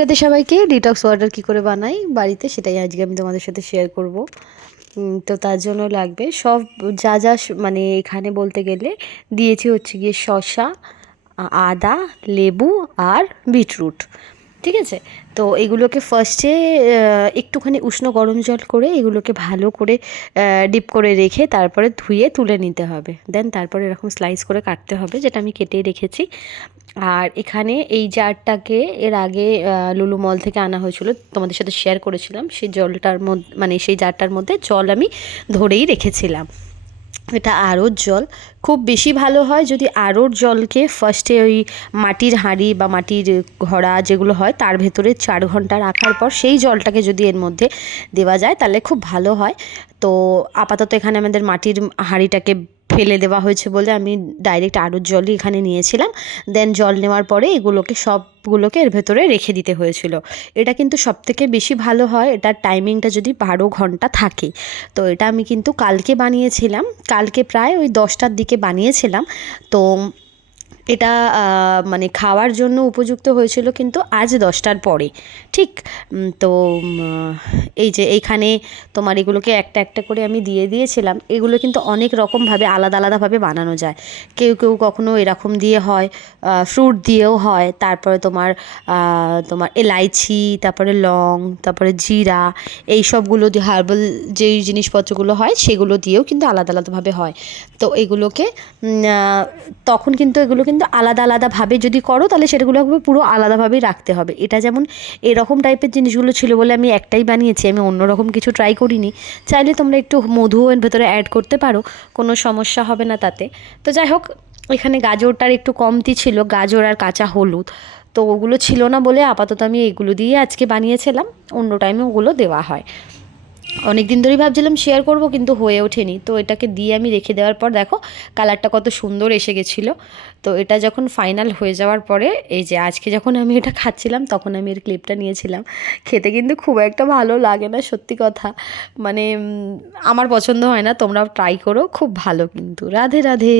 রাতে সবাইকে detox water কী করে বানাই বাড়িতে সেটাই আজকে আমি তোমাদের সাথে শেয়ার করব। তো তার জন্য লাগবে সব যা যা মানে এখানে বলতে গেলে দিয়েছি হচ্ছে গিয়ে শসা, আদা, লেবু আর বিটরুট। ঠিক আছে, তো এগুলোকে ফার্স্টে একটুখানি উষ্ণ গরম জল করে এগুলোকে ভালো করে ডিপ করে রেখে তারপরে ধুয়ে তুলে নিতে হবে। দেন তারপরে এরকম স্লাইস করে কাটতে হবে, যেটা আমি কেটে রেখেছি। আর এখানে এই জারটাকে এর আগে লুলু মল থেকে আনা হয়েছিল, তোমাদের সাথে শেয়ার করেছিলাম। সেই জলটার মধ্যে মানে সেই জারটার মধ্যে জল আমি ধরেই রেখেছিলাম। এটা আরোর জল, খুব বেশি ভালো হয় যদি আরোর জলকে ফার্স্টে ওই মাটির হাঁড়ি বা মাটির ঘড়া যেগুলো হয় তার ভেতরে 4 ঘন্টা রাখার পর সেই জলটাকে যদি এর মধ্যে দেওয়া যায় তাহলে খুব ভালো হয়। তো আপাতত এখানে আমাদের মাটির হাঁড়িটাকে ফেলে দেওয়া হয়েছে বলে আমি ডাইরেক্ট আরোর জলই এখানে নিয়েছিলাম। দেন জল নেওয়ার পরে এগুলোকে সবগুলোকে এর ভেতরে রেখে দিতে হয়েছিল। এটা কিন্তু সবথেকে বেশি ভালো হয় এটার টাইমিংটা যদি 12 ঘন্টা থাকে। তো এটা আমি কিন্তু কালকে বানিয়েছিলাম, কালকে প্রায় ওই 10টার দিকে বানিয়েছিলাম। তো এটা মানে খাওয়ার জন্য উপযুক্ত হয়েছিল কিন্তু আজ 10টার পরে। ঠিক তো এই যে এইখানে তোমার এগুলোকে একটা একটা করে আমি দিয়ে দিয়েছিলাম। এগুলো কিন্তু অনেক রকমভাবে আলাদা আলাদাভাবে বানানো যায়। কেউ কেউ কখনো এরকম দিয়ে হয়, ফ্রুট দিয়েও হয়, তারপরে তোমার তোমার এলাইচি, তারপরে লং, তারপরে জিরা, এই সবগুলো দিয়ে হার্বাল যেই জিনিসপত্রগুলো হয় সেগুলো দিয়েও কিন্তু আলাদা আলাদাভাবে হয়। তো এগুলোকে তখন কিন্তু এগুলো কিন্তু আলাদা আলাদাভাবে যদি করো তাহলে সেটাগুলো পুরো আলাদাভাবেই রাখতে হবে। এটা যেমন এরকম টাইপের জিনিসগুলো ছিল বলে আমি একটাই বানিয়েছি, আমি অন্যরকম কিছু ট্রাই করিনি। চাইলে তোমরা একটু মধুও এর ভেতরে অ্যাড করতে পারো, কোনো সমস্যা হবে না তাতে। তো যাই হোক, এখানে গাজরটার একটু কমতি ছিল, গাজর আর কাঁচা হলুদ, তো ওগুলো ছিল না বলে আপাতত আমি এগুলো দিয়ে আজকে বানিয়েছিলাম। অন্য টাইমে ওগুলো দেওয়া হয়। অনেক দিন ধরেই ভাবছিলাম শেয়ার করব কিন্তু হয়ে ওঠেনি। তো এটাকে দিয়ে আমি রেখে দেওয়ার পর দেখো কালারটা কত সুন্দর এসে গেছিলো। তো এটা যখন ফাইনাল হয়ে যাওয়ার পরে এই যে আজকে যখন আমি এটা খাচ্ছিলাম তখন আমি এর ক্লিপটা নিয়েছিলাম। খেতে কিন্তু খুব একটা ভালো লাগে না, সত্যি কথা। মানে আমার পছন্দ হয় না, তোমরাও ট্রাই করো, খুব ভালো কিন্তু। রাধে রাধে।